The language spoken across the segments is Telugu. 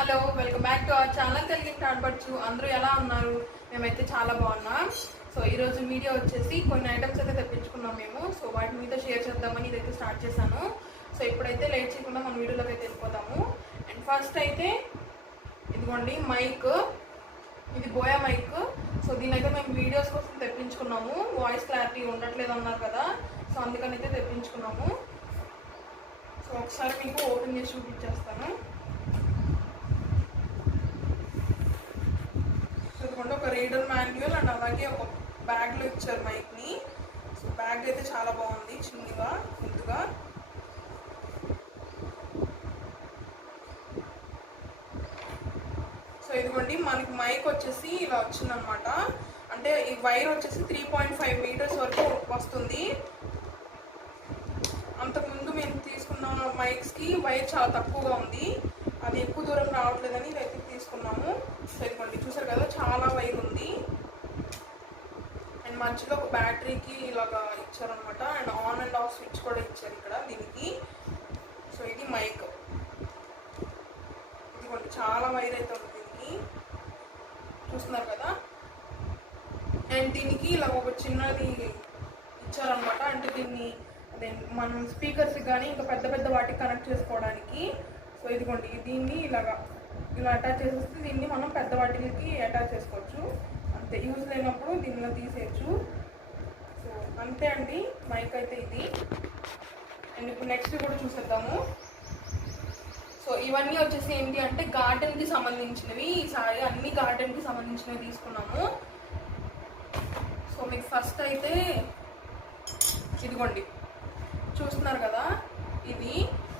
Hello, welcome back to our channel Telugu ఆడపడుచు. అందరూ ఎలా ఉన్నారు? మేమైతే చాలా బాగున్నాం. సో ఈరోజు వీడియో వచ్చేసి కొన్ని ఐటమ్స్ అయితే తెప్పించుకున్నాం మేము. సో వాటి మీద షేర్ చేద్దామని ఇదైతే స్టార్ట్ చేశాను. సో ఇప్పుడైతే లేట్ చేయకుండా మన వీడియోలోకి అయితే వెళ్ళిపోతాము. అండ్ ఫస్ట్ అయితే ఇదిగోండి మైక్, ఇది బోయా మైక్. సో దీనైతే మేము వీడియోస్ కోసం తెప్పించుకున్నాము. వాయిస్ క్లారిటీ ఉండట్లేదు అన్నారు కదా, సో అందుకని అయితే తెప్పించుకున్నాము. సో ఒకసారి మీకు ఓపెన్ చేసి చూపించేస్తాను. ఒక రీడర్ మాన్యువల్ అండ్ అలాగే ఒక బ్యాగ్లో ఇచ్చారు మైక్ని. సో బ్యాగ్ అయితే చాలా బాగుంది, చిన్నగా ముందుగా. సో ఇదిగోండి మనకి మైక్ వచ్చేసి ఇలా వచ్చిందనమాట. అంటే ఈ వైర్ వచ్చేసి 3.5 మీటర్స్ వరకు వస్తుంది. అంతకుముందు మేము తీసుకున్న మైక్స్కి వైర్ చాలా తక్కువగా ఉంది, అది ఎక్కువ దూరం రావట్లేదని ఇదైతే తీసుకున్నాము. సో ఇదిగోండి చూసారు కదా, చాలా వైర్ ఉంది. అండ్ మధ్యలో ఒక బ్యాటరీకి ఇలాగా ఇచ్చారనమాట. And on and off switch కూడా ఇచ్చారు ఇక్కడ దీనికి. సో ఇది మైక్. ఇదిగోండి చాలా వైర్ అయితే ఉంది దీనికి, చూస్తున్నారు కదా. అండ్ దీనికి ఇలా ఒక చిన్నది ఇచ్చారనమాట. అంటే దీన్ని అదే మనం స్పీకర్స్కి కానీ ఇంకా పెద్ద పెద్ద వాటికి కనెక్ట్ చేసుకోవడానికి. సో ఇదిగోండి దీన్ని ఇలా అటాచ్ చేసేస్తే దీన్ని మనం పెద్ద వాటికి అటాచ్ చేసుకోవచ్చు. అంతే, యూజ్ లేనప్పుడు దీనిలో తీసేయచ్చు. సో అంతే అండి మైక్ అయితే ఇది. అండ్ ఇప్పుడు నెక్స్ట్ కూడా చూసేద్దాము. సో ఇవన్నీ వచ్చేసి ఏంటి అంటే గార్డెన్కి సంబంధించినవి. ఈసారి అన్ని గార్డెన్కి సంబంధించినవి తీసుకున్నాము. సో మీకు ఫస్ట్ అయితే ఇదిగోండి చూస్తున్నారు కదా, ఇది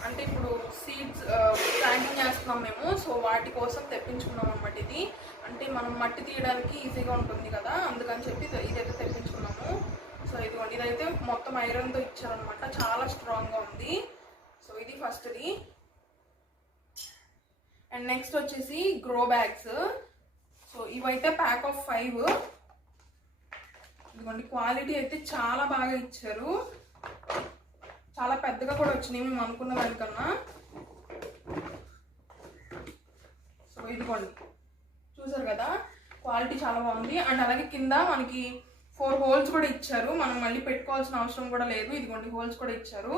అంటే ఇప్పుడు సీడ్స్ ప్లాంటింగ్ చేస్తున్నాం మేము. సో వాటి కోసం తెప్పించుకున్నాం అనమాట. ఇది అంటే మనం మట్టి తీయడానికి ఈజీగా ఉంటుంది కదా, అందుకని చెప్పి ఇదైతే తెప్పించుకున్నాము. సో ఇదిగోండి, ఇదైతే మొత్తం ఐరన్తో ఇచ్చారనమాట, చాలా స్ట్రాంగ్గా ఉంది. సో ఇది ఫస్ట్ది. అండ్ నెక్స్ట్ వచ్చేసి గ్రో బ్యాగ్స్. సో ఇవైతే ప్యాక్ ఆఫ్ 5. ఇదిగోండి క్వాలిటీ అయితే చాలా బాగా ఇచ్చారు, చాలా పెద్దగా కూడా వచ్చినాయి మేము అనుకున్న దానికన్నా. సో ఇదిగోండి చూసారు కదా, క్వాలిటీ చాలా బాగుంది. అండ్ అలాగే కింద మనకి 4 హోల్స్ కూడా ఇచ్చారు, మనం మళ్ళీ పెట్టుకోవాల్సిన అవసరం కూడా లేదు. ఇదిగోండి హోల్స్ కూడా ఇచ్చారు.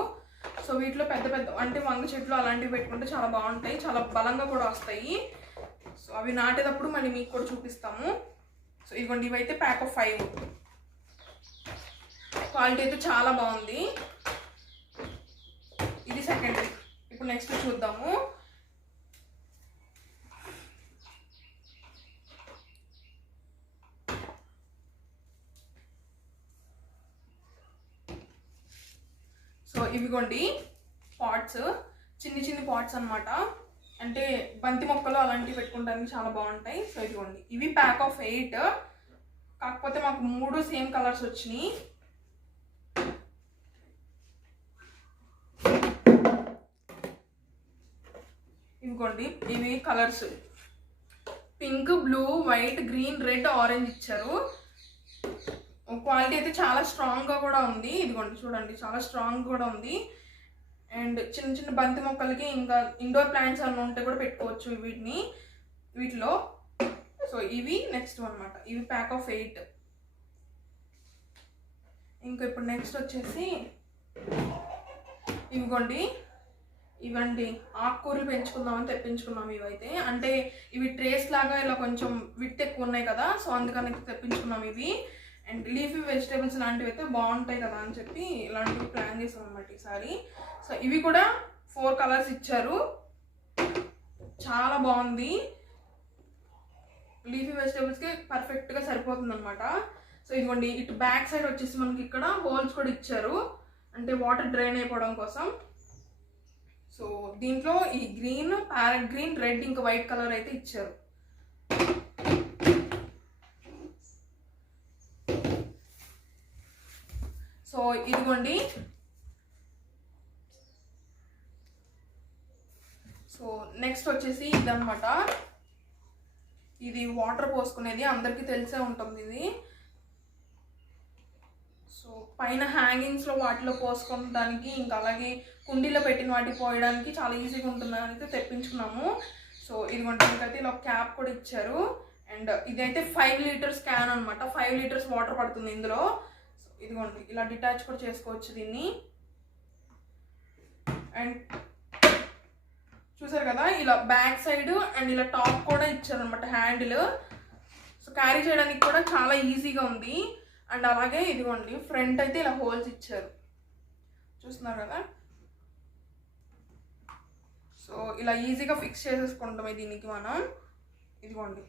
సో వీటిలో పెద్ద పెద్ద అంటే వంగ చెట్లు అలాంటివి పెట్టుకుంటే చాలా బాగుంటాయి, చాలా బలంగా కూడా వస్తాయి. సో అవి నాటేటప్పుడు మళ్ళీ మీకు కూడా చూపిస్తాము. సో ఇదిగోండి ఇవైతే ప్యాక్ ఆఫ్ 5. క్వాలిటీ అయితే చాలా బాగుంది. ఇది సెకండ్. ఇప్పుడు నెక్స్ట్ చూద్దాము. సో ఇవిగోండి పాట్స్, చిన్ని పాట్స్ అనమాట. అంటే బంతి మొక్కలు అలాంటివి పెట్టుకోవడానికి చాలా బాగుంటాయి. సో ఇదిగోండి ఇవి ప్యాక్ ఆఫ్ 8. కాకపోతే మాకు 3 సేమ్ కలర్స్ వచ్చినాయి. ఇదిగోండి ఇవి colours pink, blue, white, green, red, orange ఇచ్చారు. క్వాలిటీ అయితే చాలా స్ట్రాంగ్గా కూడా ఉంది. ఇదిగోండి చూడండి, చాలా స్ట్రాంగ్ కూడా ఉంది. అండ్ చిన్న చిన్న బంతి మొక్కలకి ఇంకా ఇండోర్ ప్లాంట్స్ అన్న ఉంటే కూడా పెట్టుకోవచ్చు వీటిలో. సో ఇవి నెక్స్ట్ అనమాట, ఇవి ప్యాక్ ఆఫ్ 8. ఇంకా ఇప్పుడు నెక్స్ట్ వచ్చేసి ఇవిగోండి, ఇవండి ఆకుకూరలు పెంచుకుందామని తెప్పించుకున్నాం. ఇవైతే అంటే ఇవి ట్రేస్ లాగా ఇలా కొంచెం విత్ ఎక్కువ ఉన్నాయి కదా, సో అందుకని తెప్పించుకున్నాం ఇవి. అండ్ లీఫీ వెజిటేబుల్స్ లాంటివి అయితే బాగుంటాయి కదా అని చెప్పి ఇలాంటివి ప్లాన్ చేసాం అనమాట ఈసారి. సో ఇవి కూడా 4 కలర్స్ ఇచ్చారు, చాలా బాగుంది. లీఫీ వెజిటేబుల్స్కి పర్ఫెక్ట్గా సరిపోతుంది అనమాట. సో ఇదిగోండి ఇటు బ్యాక్ సైడ్ వచ్చేసి మనకి ఇక్కడ హోల్స్ కూడా ఇచ్చారు, అంటే వాటర్ డ్రైన్ అయిపోవడం కోసం. సో దీంట్లో ఈ గ్రీన్, ప్యారెట్ గ్రీన్, రెడ్ ఇంకా వైట్ కలర్ అయితే ఇచ్చారు. సో ఇదిగోండి, సో నెక్స్ట్ వచ్చేసి ఇదనమాట. ఇది వాటర్ పోసుకునేది, అందరికీ తెలిసే ఉంటుంది ఇది. సో పైన హ్యాంగింగ్స్లో వాటిలో పోసుకోవడానికి ఇంకా అలాగే కుండీలో పెట్టిన వాటికి పోయడానికి చాలా ఈజీగా ఉంటుందని అయితే తెప్పించుకున్నాము. సో ఇదిగోండి దీనికైతే ఇలా క్యాప్ కూడా ఇచ్చారు. అండ్ ఇదైతే 5 లీటర్స్ క్యాన్ అనమాట. 5 లీటర్స్ వాటర్ పడుతుంది ఇందులో. సో ఇదిగోండి ఇలా డిటాచ్ కూడా చేసుకోవచ్చు దీన్ని. అండ్ చూసారు కదా ఇలా బ్యాక్ సైడ్ అండ్ ఇలా టాప్ కూడా ఇచ్చారనమాట హ్యాండిల్. సో క్యారీ చేయడానికి కూడా చాలా ఈజీగా ఉంది. అండ్ అలాగే ఇదిగోండి ఫ్రంట్ అయితే ఇలా హోల్స్ ఇచ్చారు, చూస్తున్నారు కదా. సో ఇలా ఈజీగా ఫిక్స్ చేసేసుకుంటామే దీనికి మనం. ఇదిగోండి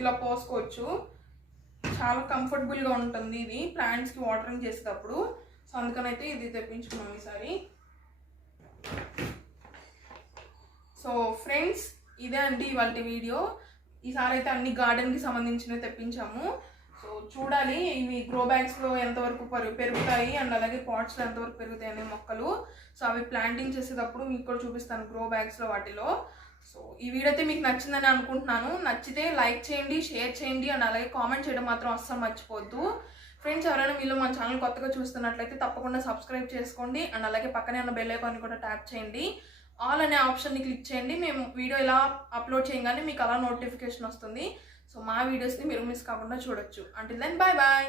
ఇలా పోసుకోవచ్చు, చాలా కంఫర్టబుల్గా ఉంటుంది ఇది ప్లాంట్స్కి వాటరింగ్ చేసేటప్పుడు. సో అందుకనైతే ఇది తెప్పించుకున్నాం ఈసారి. సో ఫ్రెండ్స్ ఇదే అండి ఇవాళ వీడియో. ఈసారి అయితే అన్ని గార్డెన్కి సంబంధించినవి తెప్పించాము. సో చూడాలి ఇవి గ్రో బ్యాగ్స్లో ఎంతవరకు పెరుగుతాయి అండ్ అలాగే పాట్స్లో ఎంతవరకు పెరుగుతాయి అనే మొక్కలు. సో అవి ప్లాంటింగ్ చేసేటప్పుడు మీకు కూడా చూపిస్తాను గ్రో బ్యాగ్స్లో వాటిలో. సో ఈ వీడియో అయితే మీకు నచ్చిందని అనుకుంటున్నాను. నచ్చితే లైక్ చేయండి, షేర్ చేయండి అండ్ అలాగే కామెంట్ చేయడం మాత్రం అస్సలు మర్చిపోవద్దు. ఫ్రెండ్స్ ఎవరైనా మీలో మన ఛానల్ కొత్తగా చూస్తున్నట్లయితే తప్పకుండా సబ్స్క్రైబ్ చేసుకోండి అండ్ అలాగే పక్కనే ఉన్న బెల్ ఐకాన్ని కూడా ట్యాప్ చేయండి. ఆల్ అనే ఆప్షన్ని క్లిక్ చేయండి. మేము వీడియో ఇలా అప్లోడ్ చేయగానే మీకు అలా నోటిఫికేషన్ వస్తుంది. సో మా వీడియోస్ని మీరు మిస్ కాకుండా చూడొచ్చు. Until then bye bye.